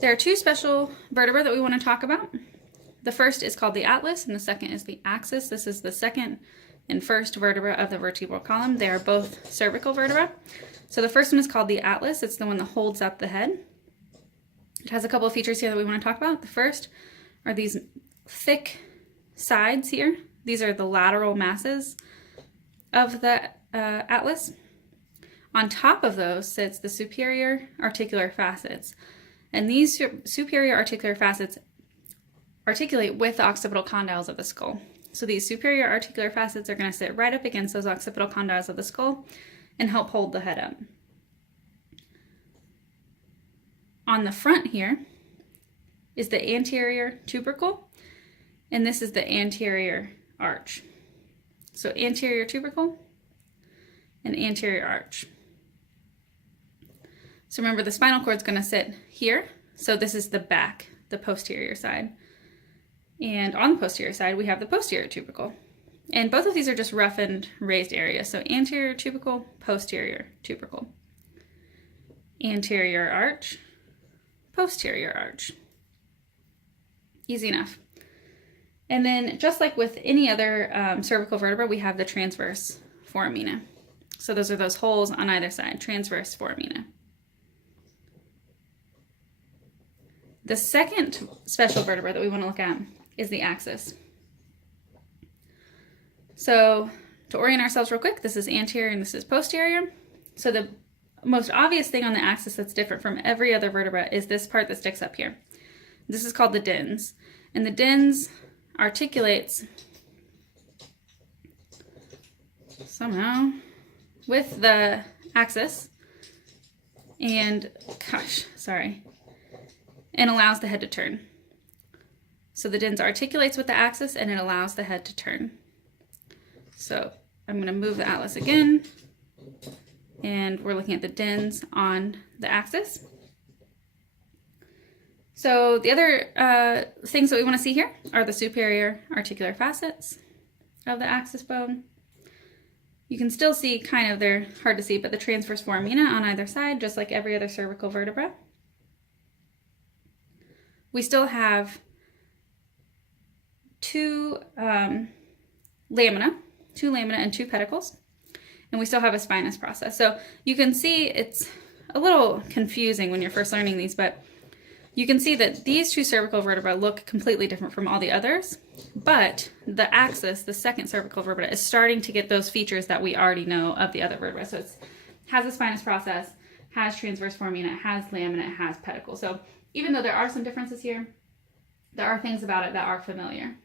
There are two special vertebrae that we want to talk about. The first is called the atlas, and the second is the axis. This is the second and first vertebra of the vertebral column. They are both cervical vertebrae. So the first one is called the atlas. It's the one that holds up the head. It has a couple of features here that we want to talk about. The first are these thick sides here. These are the lateral masses of the atlas. On top of those sits the superior articular facets. And these superior articular facets articulate with the occipital condyles of the skull. So these superior articular facets are going to sit right up against those occipital condyles of the skull and help hold the head up. On the front here is the anterior tubercle, and this is the anterior arch. So anterior tubercle and anterior arch. So remember, the spinal cord is going to sit here. So this is the back, the posterior side. And on the posterior side, we have the posterior tubercle. And both of these are just roughened, raised areas. So anterior tubercle, posterior tubercle. Anterior arch, posterior arch. Easy enough. And then just like with any other cervical vertebra, we have the transverse foramina. So those are those holes on either side, transverse foramina. The second special vertebra that we want to look at is the axis. So to orient ourselves real quick, this is anterior and this is posterior. So the most obvious thing on the axis that's different from every other vertebra is this part that sticks up here. This is called the dens. And the dens articulates somehow with the axis and, and allows the head to turn. So the dens articulates with the axis and it allows the head to turn. So I'm going to move the atlas again, and we're looking at the dens on the axis. So the other things that we want to see here are the superior articular facets of the axis bone. You can still see kind of, they're hard to see, but the transverse foramina on either side, just like every other cervical vertebra. We still have two lamina and two pedicles, and we still have a spinous process. So you can see it's a little confusing when you're first learning these, but you can see that these two cervical vertebrae look completely different from all the others, but the axis, the second cervical vertebra, is starting to get those features that we already know of the other vertebrae. So it has a spinous process, has transverse foramina, has lamina, it has pedicle. So even though there are some differences here, there are things about it that are familiar.